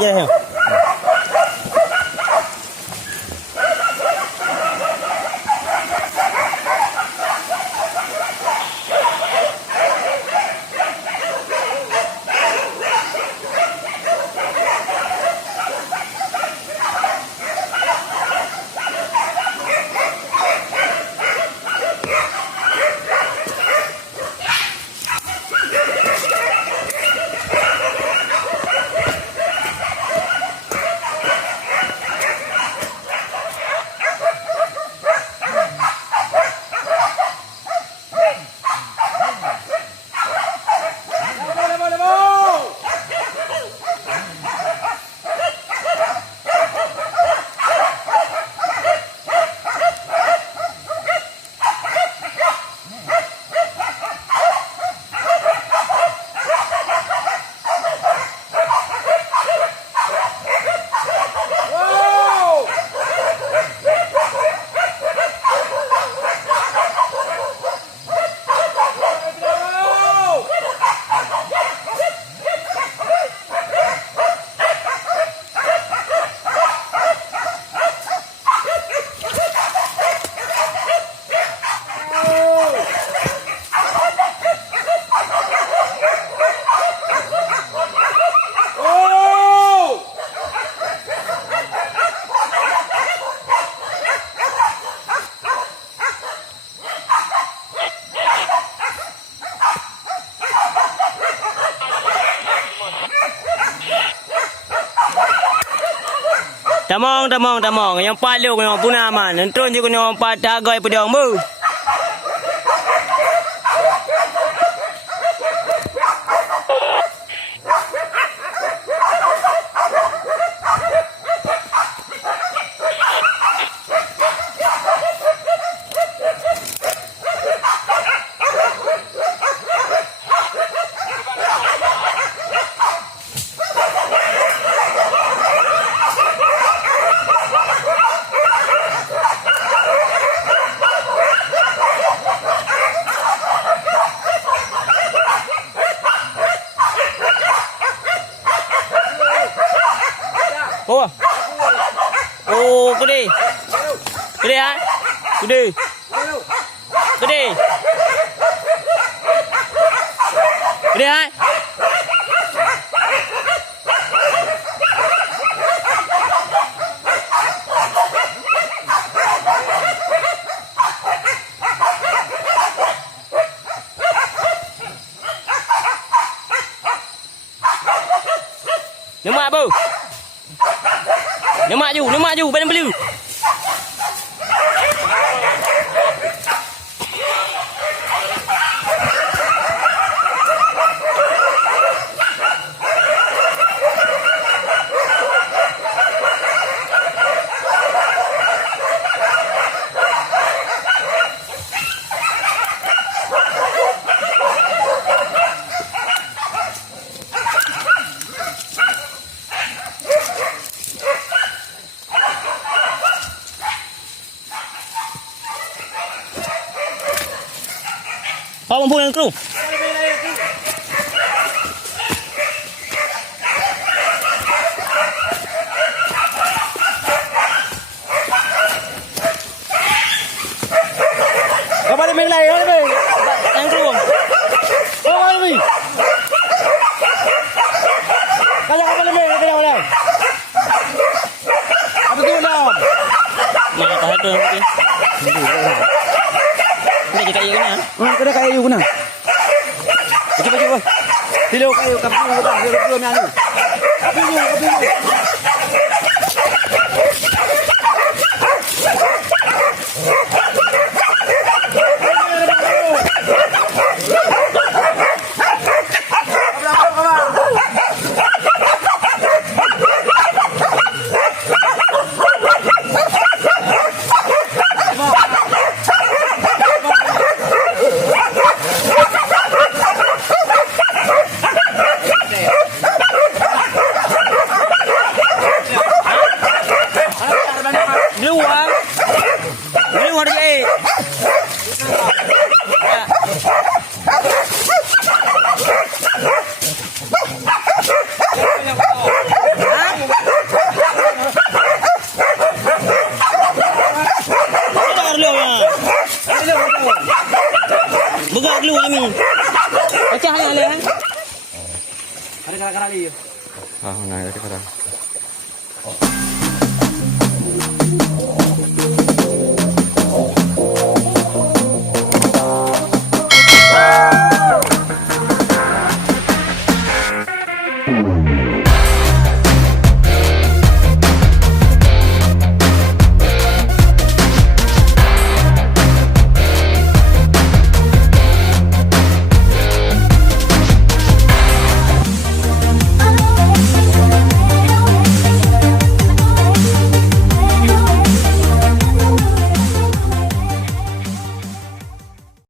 je. Tamong. Yang palung yang punah man. Entun je kena empat tagai pedang bu. Oh, gede. Gede ha? Gede. Gede. Gede ha? Lemak bu. Lemak ju, badan belu. Pak mampu yang kru. Apa dia main lagi? Yang kru. Apa ni? Kalau apa ni main dia mana? Apa tu nak? Nak tahu tu. Kita kayu guna. Kita kayu guna. Coba. Silo kayu kapu guna. Silo ni anu. Kapu. Ah, nah, tadi kata.